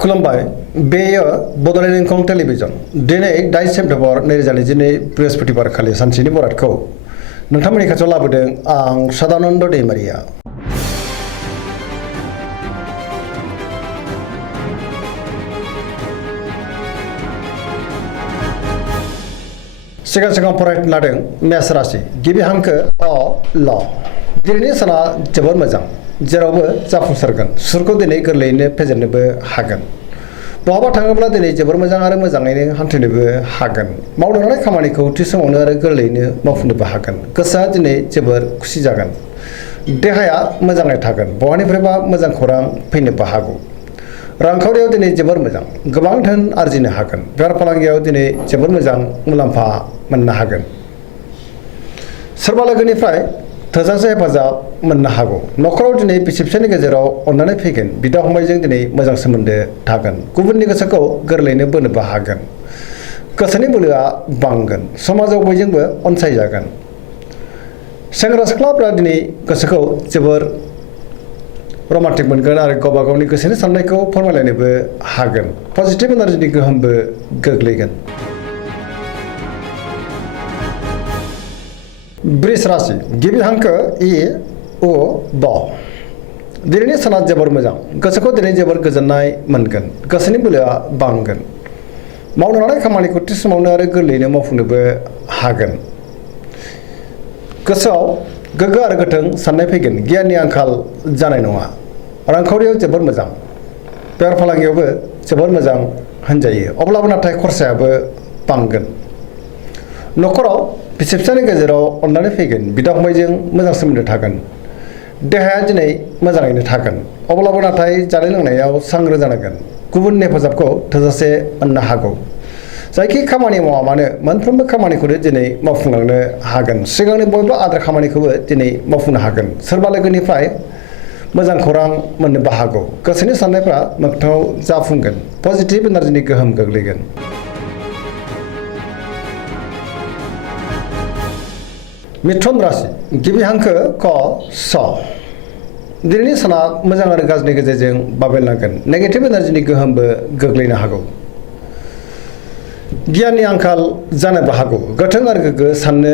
खुलुमबाय बेयो बड'लेण्ड इंखं टेलिभिजन दिनै 2 सेप्तेम्बर 2022 बृहस्पतिबार खालि सानसेनि बरादखौ नोंथांमोननि खाथियाव लाबोदों आं सदानन्द दैमारिया। सिगां फरायनो लादों मेष राशि गिबि हांखो अ ल दिनैनि साना जोबोर मोजां जेरावबो जाफुंसारगोन सुरखौ दिनै गोरलैयैनो फेजेननोबो हागोन बहाबा थाङोब्ला दिनै जोबोर मोजां आरो मोजाङैनो हान्थिनोबो हागोन मावनो लानाय खामानिखौ थि समावनो आरो गोरलैयैनो मावफुंनोबो हागोन गोसोआ दिनै जोबोर खुसि जागोन देहाया मोजाङै थागोन बहानिफ्रायबा मोजां खौरां फैनोबो हागौ रांखावरियाव दिनै जोबोर मोजां गोबां धोन आरजिनो हागोन बेफार फालांगियाव दिनै जोबोर मोजां मुलाम्फा मोननो हागोन सोरबा लोगोनिफ्राय थोजासे हेफाजाब मोननो हागौ नखराव दिनै बिसि फिसायनि गेजेराव अननानै फैगोन बिदा फंबायजों दिनै मोजां सोमोन्दो थागोन गुबुननि गोसोखौ गोरलैयैनो बोनोबो हागोन गोसोनि बोलोआ बांगोन समाजाव बयजोंबो अनसायजागोन सेंग्रा सिख्लाफ्रा दिनै गोसोखौ जोबोर रमान्टिक मोनगोन आरो गावबा गावनि गोसोनि साननायखौ फोरमायलायनोबो हागोन पजिटिभ एनार्जिनि गोहोमबो गोग्लैगोन। वृष राशि गिबि हांखो इ उ ब दिनैनि साना जोबोर मोजां गोसोखौ दिनै जोबोर गोजोननाय मोनगोन गोसोनि बोलोआ बांगोन मावनो लानाय खामानिखौ थि समावनो आरो गोरलैयैनो मावफुंनोबो हागोन गोसोआव गोग्गो आरो गोथों साननाय फैगोन गियाननि आंखाल जानाय नङा रांखावरियाव जोबोर मोजां बेफार फालांगियावबो जोबोर मोजां होनजायो अब्लाबो नाथाय खरसायाबो बांगोन नखराव बिसि फिसायनि गेजेराव अननानै फैगोन बिदा फंबायजों मोजां सोमोन्दो थागोन देहाया दिनै मोजाङैनो थागोन अब्लाबो नाथाय जानाय लोंनायाव सांग्रां जानांगोन गुबुननि हेफाजाबखौ थोजासे मोननो हागौ जायखि खामानि मावा मानो मोनफ्रोमबो खामानिखौनो दिनै मावफुंलांनो हागोन सिगांनि बयबो आद्रा खामानिखौबो दिनै मावफुंनो हागोन सोरबा लोगोनिफ्राय मोजां खौरां मोननोबो हागौ गोसोनि साननायफ्रा मोगथाङाव जाफुंगोन पजिटिभ एनार्जिनि गोहोम गोग्लैगोन। मिथुन राशि गिबि हांखो क स दिनैनि साना मोजां आरो गाज्रिनि गेजेरजों बाबेलनांगोन नेगेटिभ एनार्जिनि गोहोमबो गोग्लैनो हागौ गियाननि आंखाल जानोबो हागौ गोथों आरो गोग्गो साननो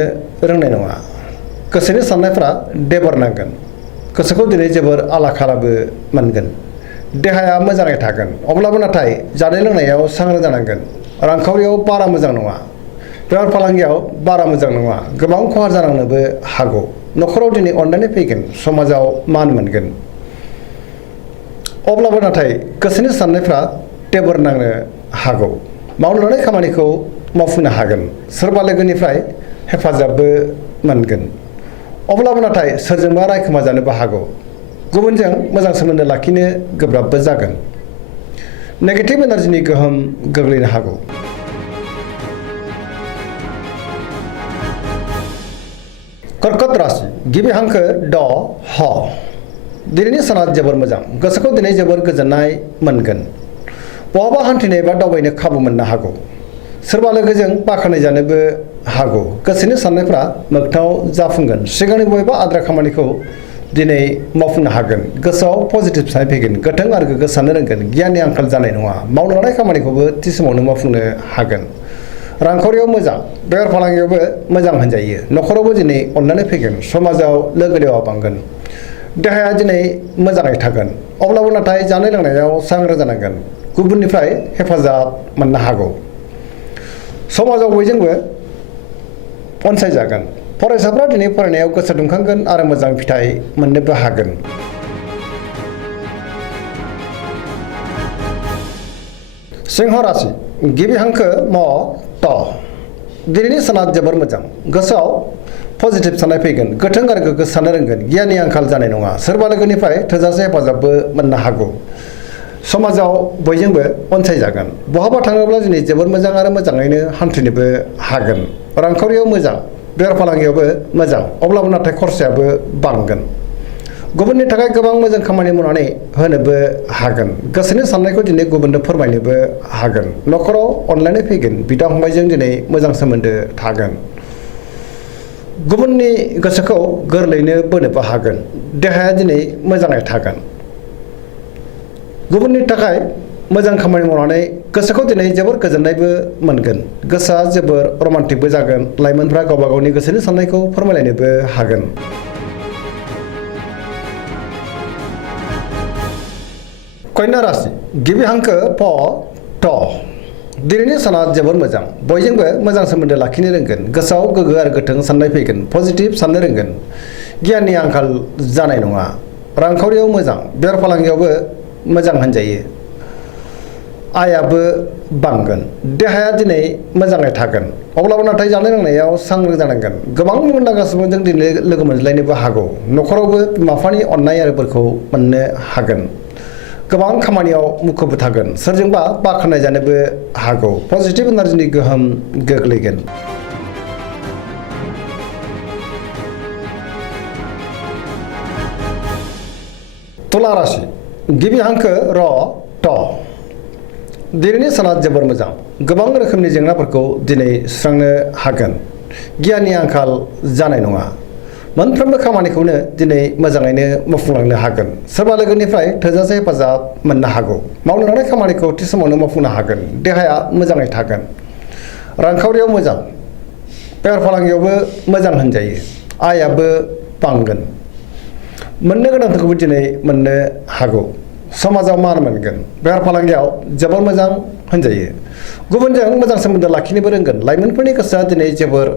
रोंनाय नङा गोसोनि साननायफ्रा देबोरनांगोन गोसोखौ दिनै जोबोर आला खालाबो मोनगोन देहाया मोजाङै थागोन अब्लाबो नाथाय जानाय लोंनायाव सांग्रां जानांगोन रांखावरियाव बारा मोजां नङा बेफार फालांगियाव बारा मोजां नङा गोबां खहा जानांनोबो हागौ नखराव दिनै अननानै फैगोन समाजाव मान मोनगोन अब्लाबो नाथाय गोसोनि साननायफ्रा टेबोर नांनो हागौ मावनो लानाय खामानिखौ मावफुंनो हागोन सोरबा लोगोनिफ्राय हेफाजाबबो मोनगोन अब्लाबो नाथाय सोरजोंबा रायखोमा जानोबो हागौ गुबुनजों मोजां सोमोन्दो लाखिनो गोब्राबबो जागोन नेगेटिभ एनार्जिनि गोहोम गोग्लैनो हागौ। कर्कट राशि गिबि हांखो ड ह दिनैनि साना जोबोर मोजां गोसोखौ दिनै जोबोर गोजोननाय मोनगोन बहाबा हान्थिनो एबा दावबायनो खाबु मोननो हागौ सोरबा लोगोजों बाख्नाय जानोबो हागौ गोसोनि साननायफ्रा मोगथाङाव जाफुंगोन सिगांनि बबेबा आद्रा खामानिखौ दिनै मावफुंनो हागोन गोसोआव पजिटिभ साननाय फैगोन गोथों आरो गोग्गो साननो रोंगोन गियाननि आंखाल जानाय नङा मावनो लानाय खामानिखौबो थि समावनो मावफुंनो हागोन रांखावरियाव मोजां बेफार फालांगियावबो मोजां होनजायो नखरावबो दिनै अननानै फैगोन समाजाव लोगो लेवा बांगोन देहाया दिनै मोजाङै थागोन अब्लाबो नाथाय जानाय लोंनायाव सांग्रां जानांगोन गुबुननिफ्राय हेफाजाब मोननो हागौ समाजाव बयजोंबो अनसायजागोन फरायसाफ्रा दिनै फरायनायाव गोसो दुंखांगोन आरो मोजां फिथाइ मोननोबो हागोन। सिंह राशि गिबि हांखो म ट दिनैनि साना जोबोर मोजां गोसोआव पजिटिभ साननाय फैगोन गोथों आरो गोग्गो साननो रोंगोन गियाननि आंखाल जानाय नङा सोरबा लोगोनिफ्राय थोजासे हेफाजाबबो मोननो हागौ समाजाव बयजोंबो अनसायजागोन बहाबा थाङोब्ला दिनै जोबोर मोजां आरो मोजाङैनो हान्थिनोबो हागोन रांखावरियाव मोजां बेफार फालांगियावबो मोजां अब्लाबो नाथाय खरसायाबो बांगोन गुबुननि थाखाय गोबां मोजां खामानि मावनानै होनोबो हागोन गोसोनि साननायखौ दिनै गुबुननो फोरमायनोबो हागोन नखराव अनलायनाय फैगोन बिदा फंबायजों दिनै मोजां सोमोन्दो थागोन गुबुननि गोसोखौ गोरलैयैनो बोनोबो हागोन देहाया दिनै मोजाङै थागोन गुबुननि थाखाय मोजां खामानि मावनानै गोसोखौ दिनै जोबोर गोजोननायबो मोनगोन गोसोआ जोबोर रमान्टिकबो जागोन लाइमोनफ्रा गावबा गावनि गोसोनि साननायखौ फोरमायलायनोबो हागोन। कन्या राशि गिबि हांखो प ट दिनैनि साना जोबोर मोजां बयजोंबो मोजां सोमोन्दो लाखिनो रोंगोन गोसोआव गोगो आरो गोथों साननाय फैगोन पजिटिभ साननो रोंगोन गियाननि आंखाल जानाय नङा रांखावरियाव मोजां बेफार फालांगियावबो मोजां होनजायो आयाबो बांगोन देहाया दिनै मोजाङै थागोन अब्लाबो नाथाय जानाय लोंनायाव सांग्रां जानांगोन गोबां मुंदांखा सुबुंजों दिनै लोगो मोनज्लायनोबो हागौ न'खरावबो बिमा बिफानि अननाय आरो बोरखौ मोननो हागोन गोबां खामानियाव मुखुबबो थागोन सोरजोंबा बाख्नाय जानोबो हागौ पजिटिभ एनार्जिनि गोहोम गोग्लैगोन। तुला राशि गिबि हांखो र ट दिनैनि साना जोबोर मोजां गोबां रोखोमनि जेंनाफोरखौ दिनै सुस्रांनो हागोन गियाननि आंखाल जानाय नङा मोनफ्रोमबो खामानिखौनो दिनै मोजाङैनो मावफुंलांनो हागोन सोरबा लोगोनिफ्राय थोजासे हेफाजाब मोननो हागौ मावनो लानाय खामानिखौ थि समावनो मावफुंनो हागोन देहाया मोजाङै थागोन रांखावरियाव मोजां बेफार फालांगियावबो मोजां होनजायो आयाबो बांगोन मोननो गोनांफोरखौबो दिनै मोननो हागौ समाजाव मान मोनगोन बेफार फालांगियाव जोबोर मोजां होनजायो गुबुनजों मोजां सोमोन्दो लाखिनोबो रोंगोन लाइमोनफोरनि गोसोआ दिनै जोबोर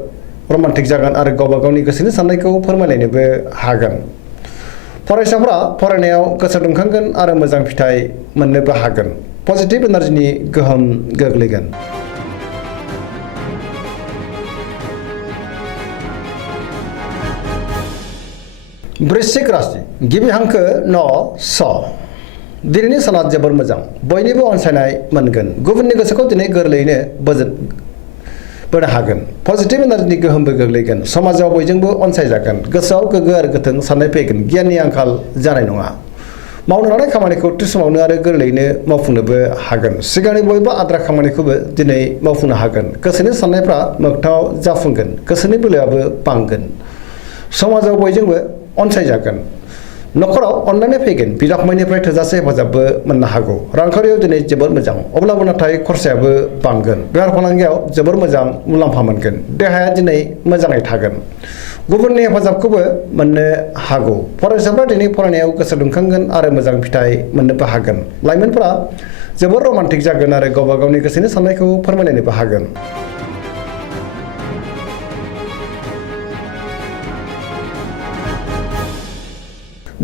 रमान्टिक जागोन आरो गावबा गावनि गोसोनि साननायखौ फोरमायलायनोबो हागोन फरायसाफ्रा फरायनायाव गोसो दुंखांगोन आरो मोजां फिथाइ मोननोबो हागोन पजिटिभ एनार्जिनि गोहोम गोग्लैगोन। वृश्चिक राशि गिबि हांखो न स दिनैनि साना जोबोर मोजां बयनिबो अनसायनाय मोनगोन गुबुननि गोसोखौ दिनै गोरलैयैनो बोनो हागोन पजिटिभ एनार्जिनि गोहोमबो गोग्लैगोन समाजाव बयजोंबो अनसायजागोन गोसोआव गोगो आरो गोथों साननाय फैगोन गियाननि आंखाल जानाय नङा मावनो लानाय खामानिखौ थि समावनो आरो गोरलैयैनो मावफुंनोबो हागोन सिगांनि बयबो आद्रा खामानिखौबो दिनै मावफुंनो हागोन गोसोनि साननायफ्रा मोगथाङाव जाफुंगोन गोसोनि बोलोआबो बांगोन समाजाव बयजोंबो अनसायजागोन न'खराव अनलायनाय फैगोन बिदा फंबायनिफ्राय थोजासे हेफाजाबबो मोननो हागौ रांखावरियाव दिनै जोबोर मोजां अब्लाबो नाथाय खरसायाबो बांगोन बेफार फालांगियाव जोबोर मोजां मुलाम्फा मोनगोन देहाया दिनै मोजाङै थागोन गुबुननि हेफाजाबखौबो मोननो हागौ फरायसाफ्रा दिनै फरायनायाव गोसो दुंखांगोन आरो मोजां फिथाइ मोननोबो हागोन लाइमोनफोरा जोबोर रमान्टिक जागोन आरो गावबा गावनि गोसोनि साननायखौ फोरमायलायनोबो हागोन।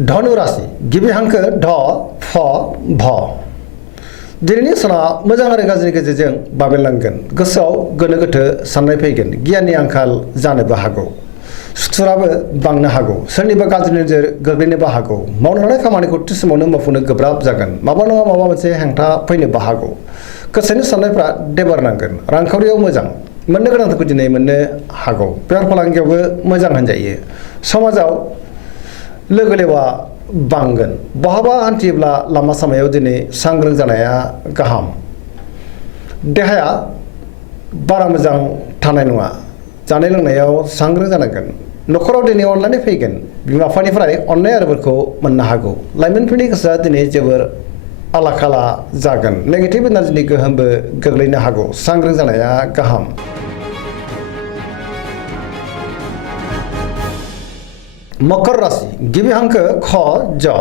धनु राशि गिबि हांखो ध फ भ दिनैनि साना मोजां आरो गाज्रिनि गेजेरजों बाबेनलांगोन गोसोआव गोनो गोथो साननाय फैगोन गियाननि आंखाल जानोबो हागौ सुथुराबो बांनो हागौ सोरनिबा गाज्रि नोजोर गोग्लैनोबो हागौ मावनो लानाय खामानिखौ थि समावनो मावफुंनो गोब्राब जागोन माबा नङा माबा मोनसे हेंथा फैनोबो हागौ गोसोनि साननायफ्रा देबारनांगोन रांखावरियाव मोजां मोननो गोनांफोरखौ दिनै मोननो हागौ बेफार फालांगियावबो मोजां होनजायो समाजाव लोगो लेवा बांगोन बहाबा हान्थियोब्ला लामा सामायाव दिनै सांग्रां जानाया गाहाम देहाया बारा मोजां थानाय नङा जानाय लोंनायाव सांग्रां जानांगोन न'खराव दिनै अनलायनाय फैगोन बिमा बिफानिफ्राय अननाय आरोफोरखौ मोननो हागौ लाइमोनफोरनि गोसोआ दिनै जोबोर आला खाला जागोन नेगेटिभ एनार्जिनि गोहोमबो गोग्लैनो हागौ सांग्रां जानाया गाहाम। मकर राशि गिबि हांखो ख ज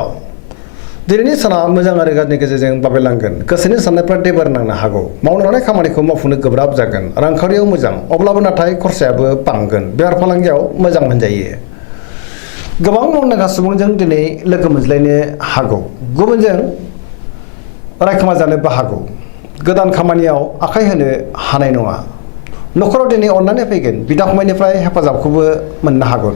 दिनैनि साना मोजां आरो गाज्रिनि गेजेरजों बाबेनलांगोन गोसोनि साननायफ्रा देबार नांनो हागौ मावनो लानाय खामानिखौ मावफुंनो गोब्राब जागोन रांखावरियाव मोजां अब्लाबो नाथाय खरसायाबो बांगोन बेफार फालांगियाव मोजां होनजायो गोबां मुंदांखा सुबुंजों दिनै लोगो मोनज्लायनो हागौ गुबुनजों रायखोमा जानोबो हागौ गोदान खामानियाव आखाइ होनो हानाय नङा न'खराव दिनै अननानै फैगोन बिदा फंबायनिफ्राय हेफाजाबखौबो मोननो हागौ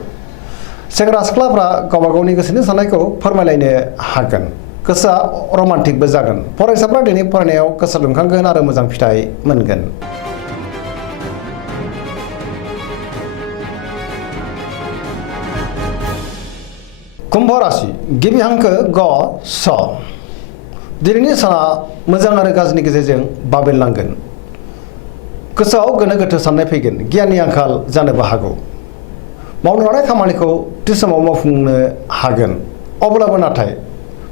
सेंग्रा सिख्लाफ्रा गावबा गावनि गोसोनि साननायखौ फोरमायलायनो हागोन गोसोआ रमान्टिकबो जागोन फरायसाफ्रा दिनै फरायनायाव गोसो दुंखांगोन आरो मोजां फिथाइ मोनगोन। कुम्भ राशि गिबि हांखो ग स दिनैनि साना मोजां आरो गाज्रिनि गेजेरजों बाबेनलांगोन गोसोआव गोनो गोथो साननाय फैगोन गियाननि आंखाल जानोबो हागौ मावनो लानाय खामानिखौ थि समाव मावफुंनो हागोन अब्लाबो नाथाय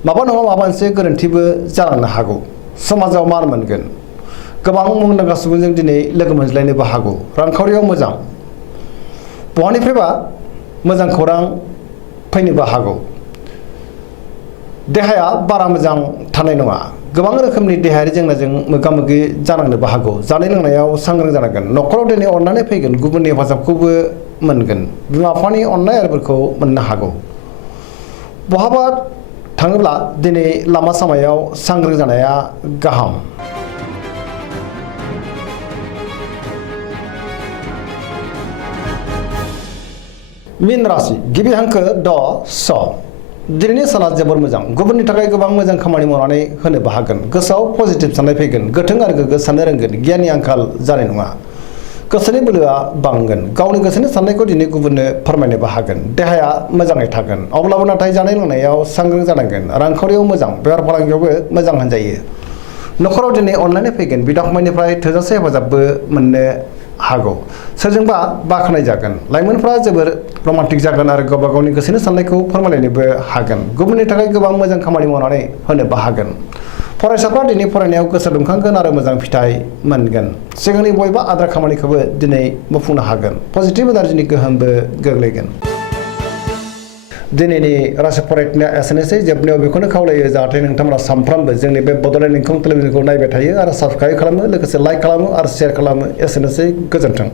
माबा नङा माबा मोनसे गोरोन्थिबो जालांनो हागौ समाजाव मान मोनगोन गोबां मुंदांखा सुबुंजों दिनै लोगो मोनज्लायनोबो हागौ रांखावरियाव मोजां बहानिफ्रायबा मोजां खौरां फैनोबो हागौ देहाया बारा मोजां थानाय नङा गोबां रोखोमनि देहायारि जेंनाजों मोगा मोगि जानांनोबो हागौ जानाय लोंनायाव सांग्रां जानांगोन न'खराव दिनै अननानै फैगोन गुबुननि हेफाजाबखौबो मोनगोन बिमा बिफानि अननाय आरिफोरखौ मोननो हागौ बहाबा थाङोब्ला दिनै लामा सामायाव सांग्रां जानाया गाहाम मीन राशि गिबि हांखो ड स दिनैनि साना जोबोर मोजां गुबुननि थाखाय गोबां मोजां खामानि मावनानै होनोबो हागोन गोसोआव पजिटिभ साननाय फैगोन गोथों आरो गोग्गो साननो रोंगोन गियाननि आंखाल जानाय नङा गोसोनि बोलोआ बांगोन गावनि गोसोनि साननायखौ दिनै गुबुननो फोरमायनोबो हागोन देहाया मोजाङै थागोन अब्लाबो नाथाय जानाय लोंनायाव सांग्रां जानांगोन रांखावरियाव मोजां बेफार फालांगियावबो मोजां होनजायो न'खराव दिनै अनलायनाय फैगोन बिदा फंबायनिफ्राय थोजासे हेफाजाबबो मोननो हागौ सोरजोंबा बाख्नाय जागोन लाइमोनफ्रा जोबोर रमान्टिक जागोन आरो गावबा गावनि गोसोनि साननायखौ फोरमायलायनोबो हागोन गुबुननि थाखाय गोबां मोजां खामानि मावनानै होनोबो हागोन फरायसाफ्रा दिनै फरायनायाव गोसो दुंखांगोन आरो मोजां फिथाइ मोनगोन सिगांनि बयबा आद्रा खामानिखौबो दिनै मावफुंनो हागोन पजिटिभ एनार्जिनि गोहोमबो गोग्लैगोन दिनैनि राशि फरायनाया एसेनोसै जोबनायाव बेखौनो खावलायो जाहाथे नोंथांमोना सानफ्रामबो जोंनि बे बड'लेण्ड इंखं टेलिभिजनखौ नायबाय थायो आरो साबस्क्राइब खालामो लोगोसे लाइक खालामो आरो शेयार खालामो एसेनोसै गोजोन्थों